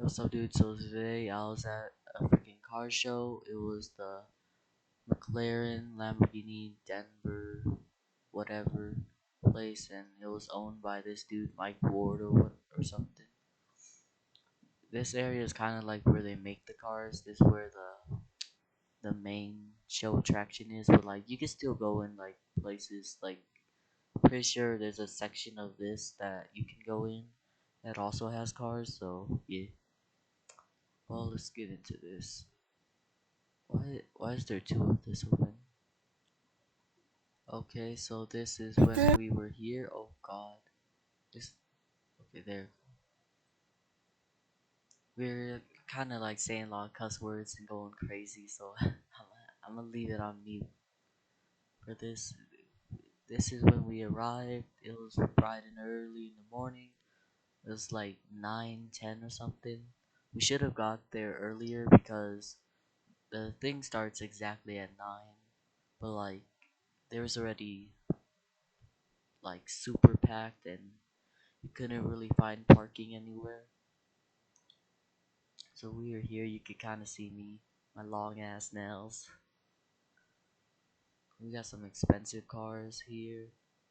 What's up, dude? So today I was at a freaking car show. It was the McLaren Lamborghini Denver whatever place, and it was owned by this dude Mike Ward or something. This area is kind of like where they make the cars. This is where the main show attraction is, but like you can still go in like places like pretty sure there's a section of this that you can go in that also has cars. So yeah. Well, let's get into this. Why is there two of this open? Okay, so this is when we were here. Oh god. This okay there. We're kinda like saying a lot of cuss words and going crazy, so I'm gonna leave it on mute for this. This is when we arrived. It was bright and early in the morning. It was like 9, 10 or something. We should have got there earlier because the thing starts exactly at 9. But like there was already like super packed and you couldn't really find parking anywhere. So we were here, you could kind of see me, my long ass nails. We got some expensive cars here,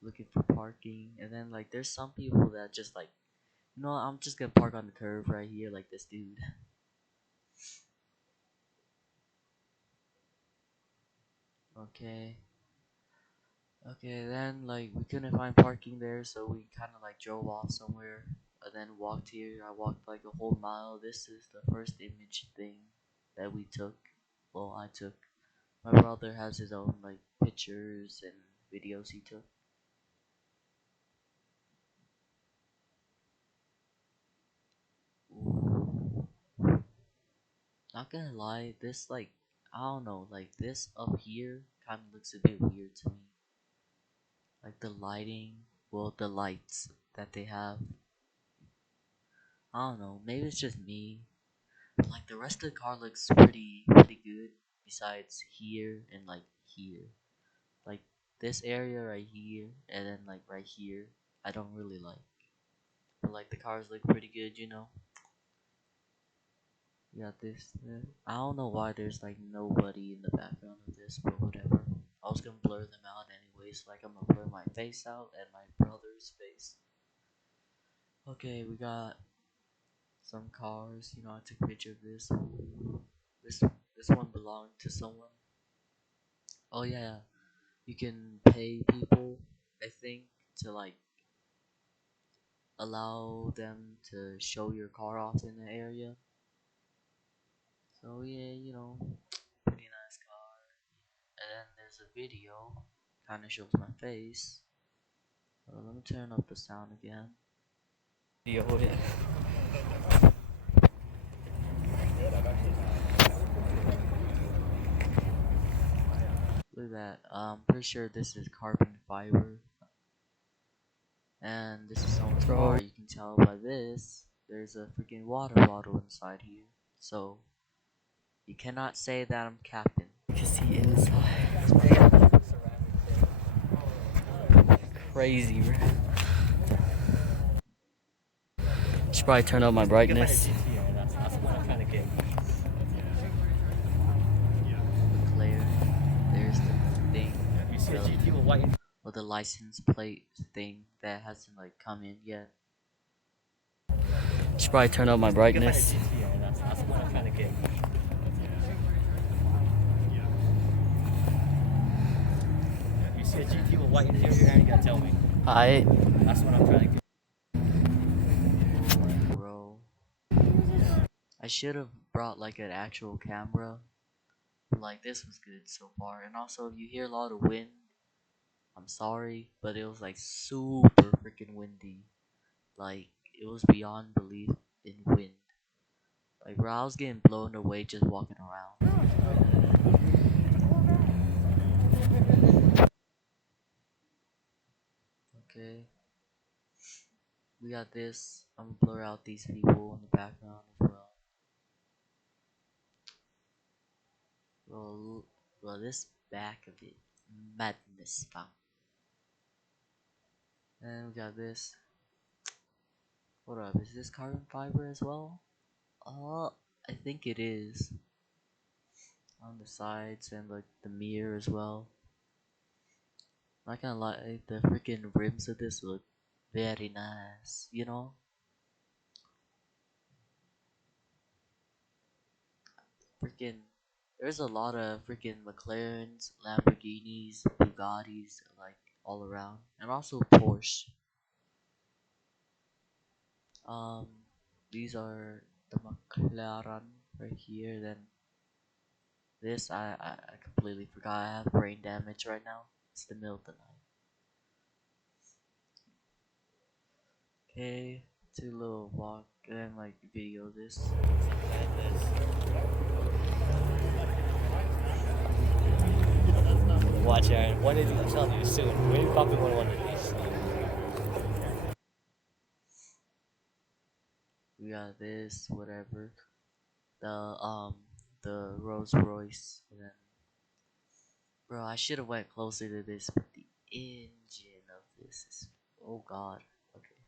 looking for parking. And then like there's some people that just like, I'm just gonna park on the curb right here like this dude. Okay. Okay, then like we couldn't find parking there, so we kind of like drove off somewhere and then walked here. I walked like a whole mile. This is the first image thing that we took. Well, I took. My brother has his own like pictures and videos he took. Ooh. Not gonna lie, this like I don't know, like this up here kind of looks a bit weird to me. Like the lighting, well, the lights that they have. I don't know, maybe it's just me. But like the rest of the car looks pretty good. Besides here and like here, like this area right here, and then like right here, I don't really like. But like the cars look pretty good. You got this. I don't know why there's like nobody in the background of this, but whatever. I was gonna blur them out anyways. Like I'm gonna blur my face out and my brother's face. Okay, we got some cars. I took a picture of this. This this one belonged to someone. Oh yeah, you can pay people. I think to like allow them to show your car off in the area. So yeah, pretty nice car. And then there's a video, kind of shows my face. Let me turn up the sound again. Yo, yeah. Look at that. I'm pretty sure this is carbon fiber. And this is someone's car. You can tell by this. There's a freaking water bottle inside here. So, you cannot say that I'm capping. You can see inside. Crazy, bro. Should probably turn up my brightness. Claire, there's the thing. Or the license plate thing that hasn't like come in yet. Should probably turn up my brightness. You see a GT with white interior, you gotta tell me. That's what I'm trying to get. Bro, I should have brought like an actual camera. Like this was good so far, and also if you hear a lot of wind, I'm sorry, but it was like super freaking windy. Like it was beyond belief in wind. Like bro, I was getting blown away just walking around. Okay, we got this. I'm gonna blur out these people in the background as well. Well, this back of it, madness, fam. And we got this. Hold up, is this carbon fiber as well? Uh, I think it is on the sides and like the mirror as well. Not gonna lie, the freaking rims of this look very nice. You know, freaking. There's a lot of freaking McLarens, Lamborghinis, Bugattis, like all around, and also Porsche. Um, these are the McLaren right here. Then this, I completely forgot. I have brain damage right now. It's the middle of the night. Okay, do a little walk and like video this. Something like this. Watch Aaron. One of these, I'm telling you soon. We're probably one of these. We got this, whatever. The Rolls Royce. And then, bro, I should have went closer to this, but the engine of this is, oh god. Okay,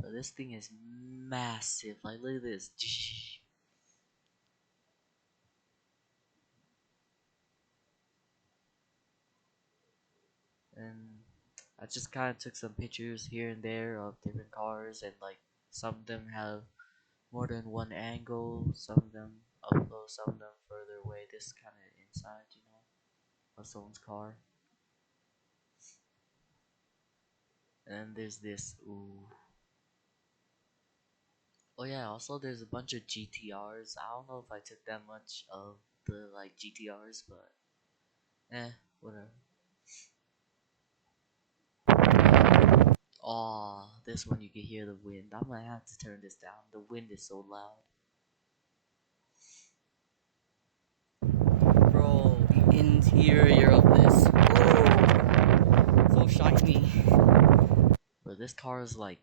so this thing is massive. Like, look at this. And I just kind of took some pictures here and there of different cars, and like some of them have more than one angle, some of them up close, some of them further away. This kind of inside, of someone's car. And there's this. Ooh. Oh yeah. Also, there's a bunch of GTRs. I don't know if I took that much of the like GTRs, but whatever. Oh, this one you can hear the wind. I'm gonna have to turn this down. The wind is so loud. Bro, the interior of this. So shiny. But this car is like,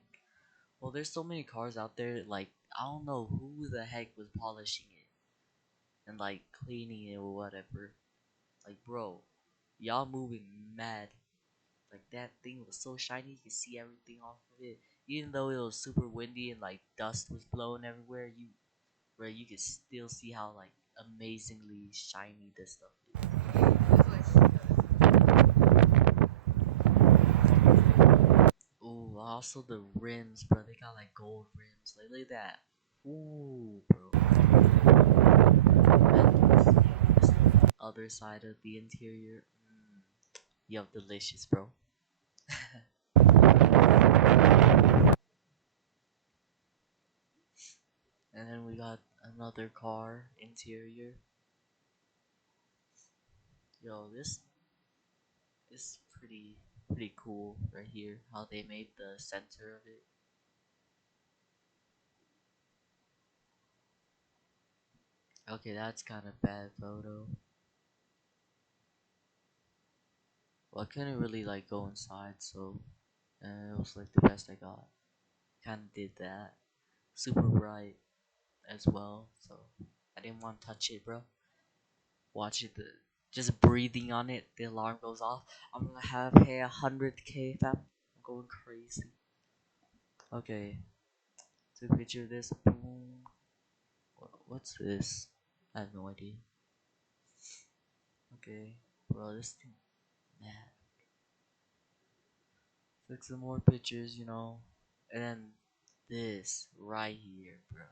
well, there's so many cars out there. Like, I don't know who the heck was polishing it and like cleaning it or whatever. Like, bro, y'all moving mad. Like that thing was so shiny, you could see everything off of it. Even though it was super windy and like dust was blowing everywhere, where you could still see how like amazingly shiny this stuff is. Ooh, also the rims, bro. They got like gold rims. Like, look at that. Ooh, bro. And this other side of the interior. Yo, delicious, bro. And then we got another car interior. Yo, this is pretty cool right here. How they made the center of it. Okay, that's kind of bad photo. Well, I couldn't really like go inside, so it was like the best I got. Kind of did that. Super bright as well, so I didn't want to touch it, bro. Watch it, just breathing on it, the alarm goes off. I'm gonna have hey 100K fam. I'm going crazy. Okay, took a picture of this. Boom. What's this? I have no idea. Okay, bro, this thing, man. Took some more pictures. And then this right here, bro.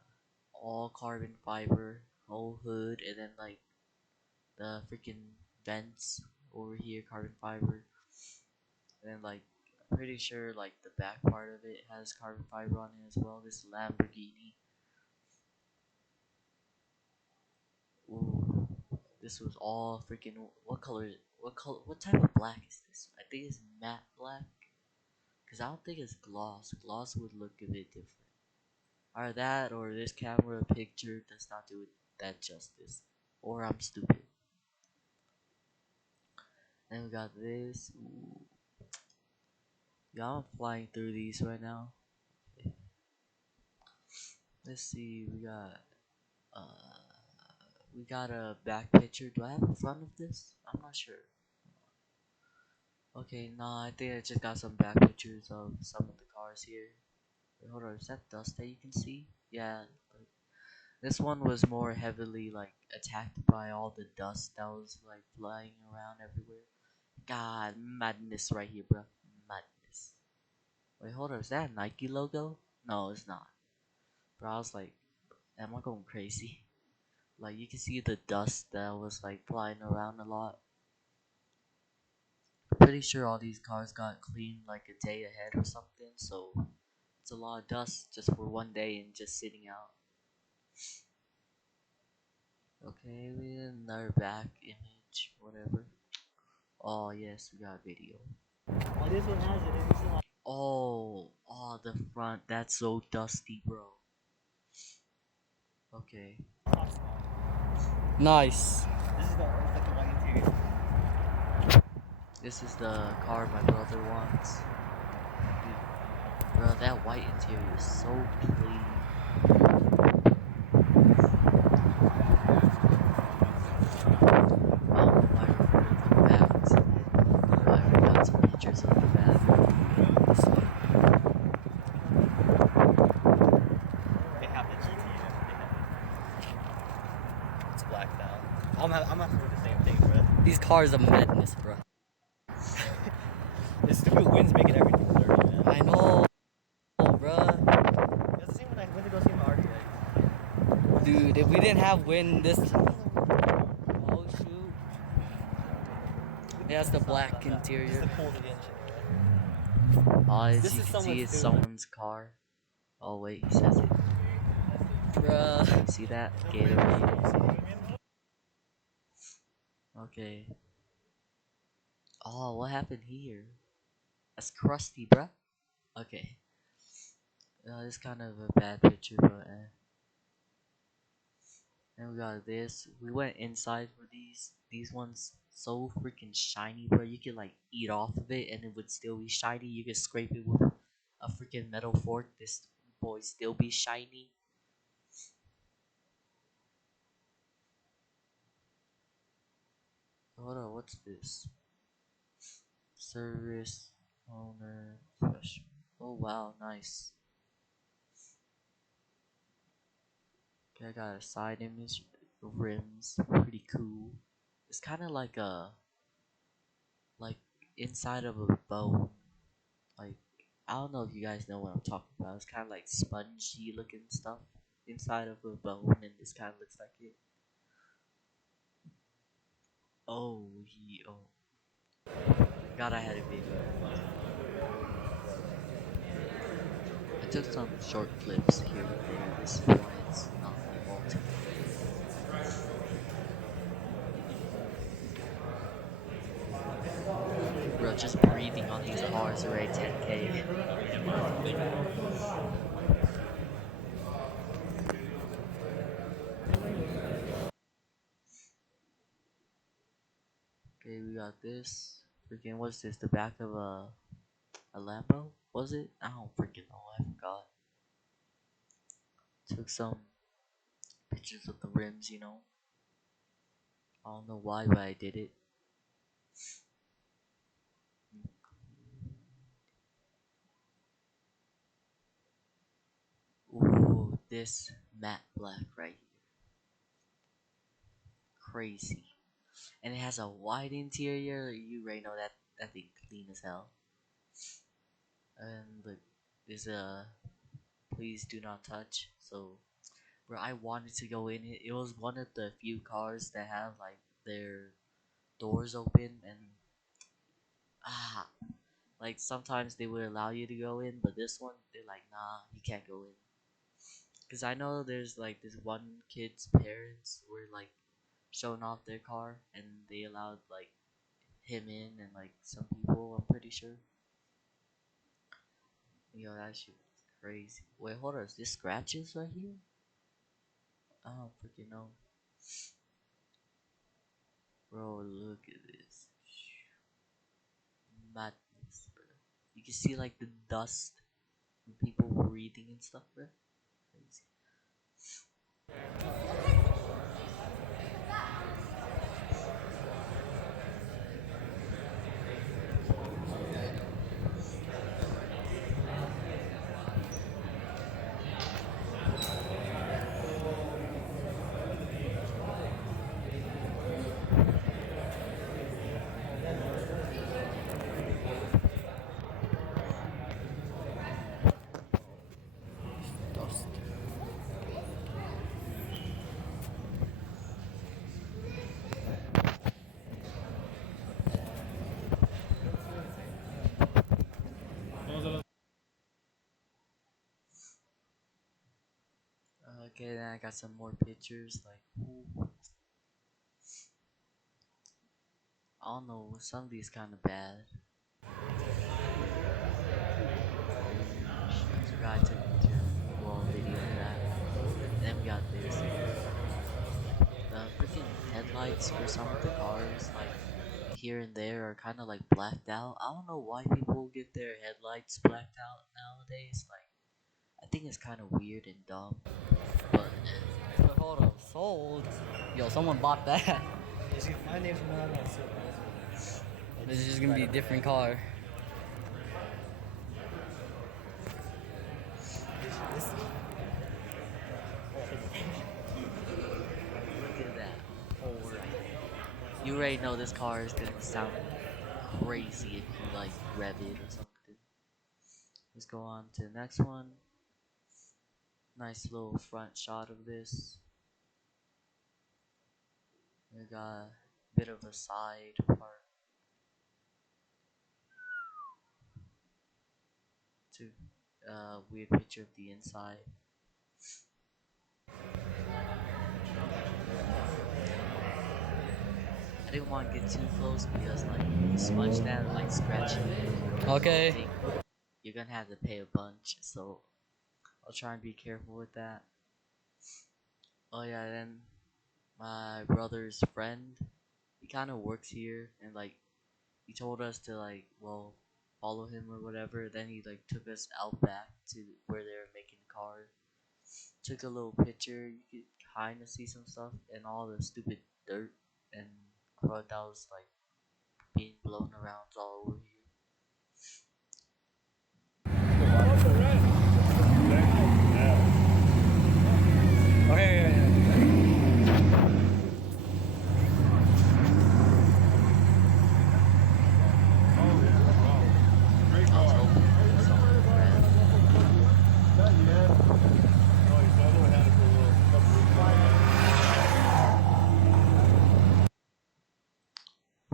All carbon fiber, whole hood, and then like the freaking vents over here, carbon fiber. And then like I'm pretty sure like the back part of it has carbon fiber on it as well. This Lamborghini. Ooh, this was all freaking. What color? What color? What type of black is this? I think it's matte black. Cause I don't think it's gloss. Gloss would look a bit different. Or that, or this camera picture does not do it that justice. Or I'm stupid. Then we got this. Ooh. Yeah, I'm flying through these right now. Okay. Let's see. Uh, we got a back picture. Do I have a front of this? I'm not sure. Okay, nah, I think I just got some back pictures of some of the cars here. Wait, hold on, is that dust that you can see? Yeah, This one was more heavily like attacked by all the dust that was like flying around everywhere. God, madness right here, bro. Madness. Wait, hold on. Is that a Nike logo? No, it's not. Bro, I was like, am I going crazy? Like, you can see the dust that was like flying around a lot. Pretty sure all these cars got cleaned like a day ahead or something, so it's a lot of dust just for one day and just sitting out. Okay, we have another back image, whatever. Oh yes, we got video. Oh, this one has it. It's like Oh, the front. That's so dusty, bro. Okay. nice. This is the fucking white interior. This is the car my brother wants. Dude, bro, that white interior is so clean. I don't know why I recorded from the back instead. Why I got some pictures of the back. They have the GT. It's blacked out. I'm have to do the same thing, bro. These cars are madness, bro. The stupid winds making everything blurry, man. I know, bro. It's the same when I went to go see my RTX. Dude, if we didn't have wind, this. Oh shoot. Yeah, that's the black interior. This is the cool of the engine. Oh, as This you is can see, it's someone's someone's car. Oh wait, he says it. Bruh. You see that? Gatorade. Okay. Oh, what happened here? That's crusty, bruh. Okay. It's kind of a bad picture, but then we got this. We went inside for these. These ones so freaking shiny, bro. You could like eat off of it and it would still be shiny. You could scrape it with a freaking metal fork. This boy still be shiny. Hold on, what's this? Service owner question. Oh wow, nice. Okay, I got a side image. Rims, pretty cool. It's kind of like inside of a bone. Like I don't know if you guys know what I'm talking about. It's kind of like spongy looking stuff inside of a bone, and this kind of looks like it. Oh, God, I had a video. I took some short clips here and there. This is why it's not like multi. Bro, just breathing on these cars already 10K. Okay, we got this. Freaking, what's this? The back of a Lambo? Was it? I don't freaking know. I forgot. Took some pictures of the rims, you know. I don't know why, but I did it. Ooh, this matte black right here. Crazy. And it has a white interior. You already know that thing clean as hell. And look, there's a please do not touch. So, bro, I wanted to go in it. It was one of the few cars that have like their doors open and ah, like sometimes they would allow you to go in, but this one they're like, nah, you can't go in. Cause I know there's like this one kid's parents were like showing off their car, and they allowed like him in and like some people. I'm pretty sure. Yo, that shit was crazy. Wait, hold on. Is this scratches right here? I don't freaking know. Bro, look at this. Madness, bro. You can see like the dust when people were reading and stuff, bro. Crazy. Okay, then I got some more pictures. Like, ooh, I don't know, some of these kind of bad. Oh shit! I forgot I took picture. Well, video of that. Then we got this. The freaking headlights for some of the cars, like here and there, are kind of like blacked out. I don't know why people get their headlights blacked out nowadays. Like, I think it's kind of weird and dumb. But But hold up, sold. Yo, someone bought that. You see, my name's not on silver. This is just gonna be a different car. This, look at that horn. You already know this car is gonna sound crazy if you like rev it or something. Let's go on to the next one. Nice little front shot of this. We got a bit of a side part to weird picture of the inside. I didn't want to get too close because like if you smudge that or like scratch it, I Okay. think you're gonna have to pay a bunch. So I'll try and be careful with that. Oh yeah, then my brother's friend, he kind of works here, and like he told us to like well follow him or whatever. Then he like took us out back to where they were making the car. Took a little picture. You could kind of see some stuff and all the stupid dirt and crud that was like being blown around all over here. Okay. I was hoping it was on red.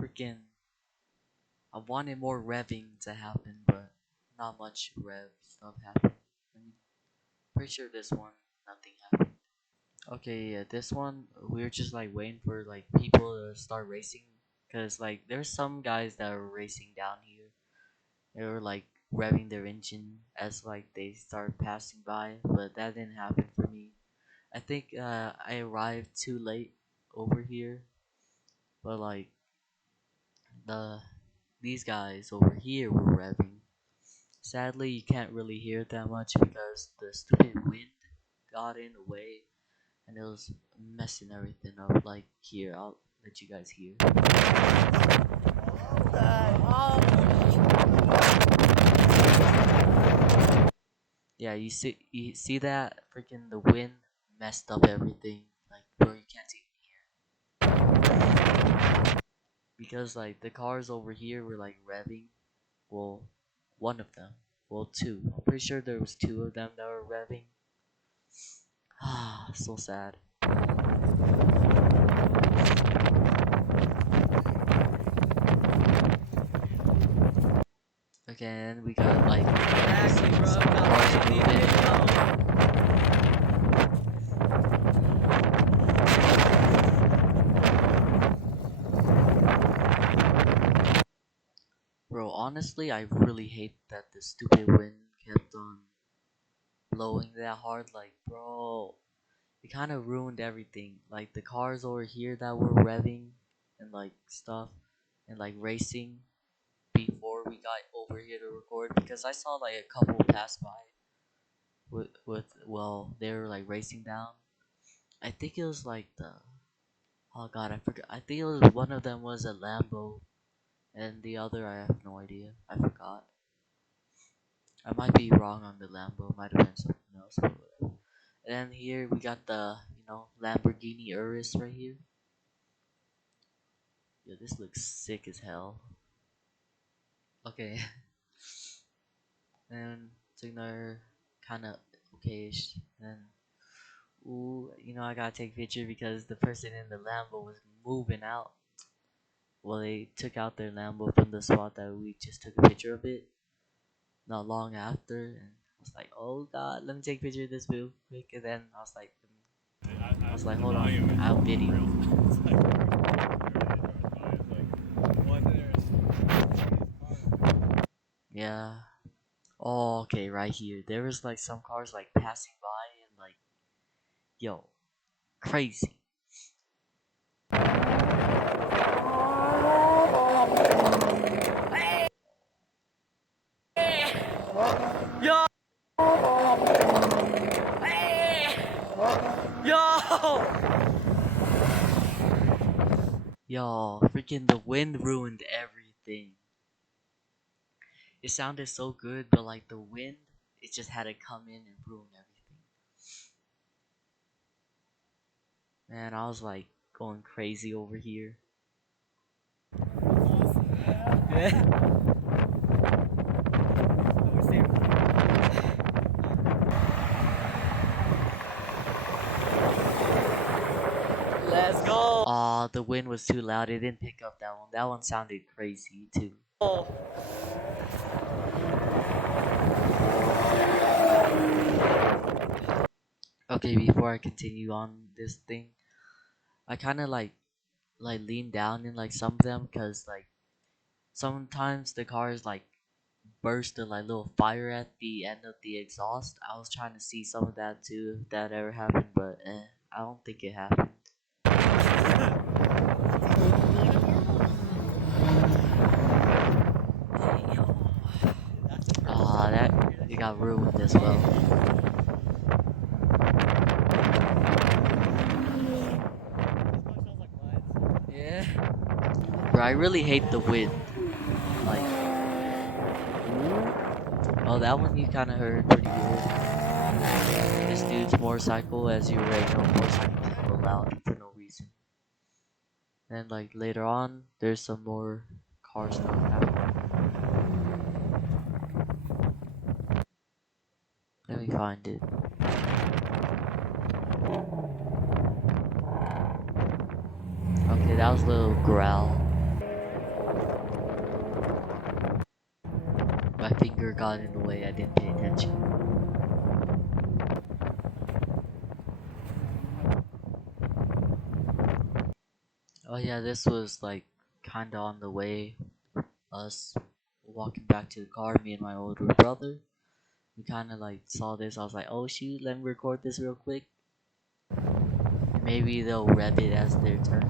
Freaking, I wanted more revving to happen, but not much rev stuff happened. I mean, pretty sure this one, nothing happened. Okay, yeah, this one we were just like waiting for like people to start racing, cause like there's some guys that are racing down here. They were like revving their engine as like they start passing by, but that didn't happen for me. I think I arrived too late over here, but like the these guys over here were revving. Sadly, you can't really hear it that much because the stupid wind got in the way and it was messing everything up. Like here, I'll let you guys hear. Yeah, you see that freaking the wind messed up everything. Like bro, you can't even hear because like the cars over here were like revving. Well, one of them. Well, two. I'm pretty sure there was two of them that were revving. Ah, so sad. Again, we got like Exactly, bro. some Now cars leave me moving. Bro, honestly, I really hate that the stupid wind kept on blowing that hard. Like, bro, it kind of ruined everything. Like the cars over here that were revving and like stuff and like racing before we got over here to record because I saw like a couple pass by with well they were like racing down. I think it was like the oh god I forgot. I think it was one of them was a Lambo and the other I have no idea. I forgot. I might be wrong on the Lambo. Might have been something else. But whatever. And then here we got the Lamborghini Urus right here. Yeah, this looks sick as hell. Okay, and it's another kind of okayish. And ooh, I gotta take a picture because the person in the Lambo was moving out. Well, they took out their Lambo from the spot that we just took a picture of it. Not long after, and was like, oh god, let me take a picture of this real quick, and then I was like, hold on, I have video. Yeah. Oh, okay, right here. There was like some cars like passing by and like, yo, crazy. Yo! Hey! Yo! Yo, freaking the wind ruined everything. It sounded so good, but like the wind, it just had to come in and ruin everything. Man, I was like going crazy over here. Yeah. Let's go! Aw, the wind was too loud. It didn't pick up that one. That one sounded crazy too. Okay, before I continue on this thing, I kind of like lean down in like some of them, cause like sometimes the cars like burst a like little fire at the end of the exhaust. I was trying to see some of that too, if that ever happened, but I don't think it happened. Ah, that it got ruined as well. Yeah. Bro, I really hate the wind. Like, oh, that one you kind of heard pretty good. This dude's motorcycle, as you already know, motorcycles are hella loud for no reason. And like later on, there's some more car stuff happening. Let me find it. Okay, that was a little growl. My finger got in the way, I didn't pay attention. Oh yeah, this was like kinda on the way. Us walking back to the car, me and my older brother. We kinda like saw this, I was like, oh shoot, let me record this real quick. Maybe they'll rev it as their turn.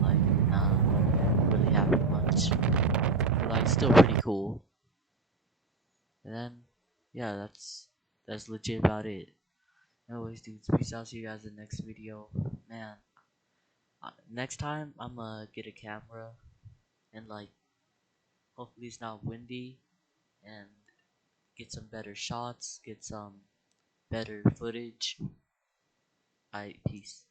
Like, nah, didn't really happen much. But like still pretty cool. And then yeah, that's legit about it. Anyways, dudes, peace out. See you guys in the next video. Man, next time I'm gonna get a camera and like hopefully it's not windy and get some better shots, get some better footage. Alright, peace.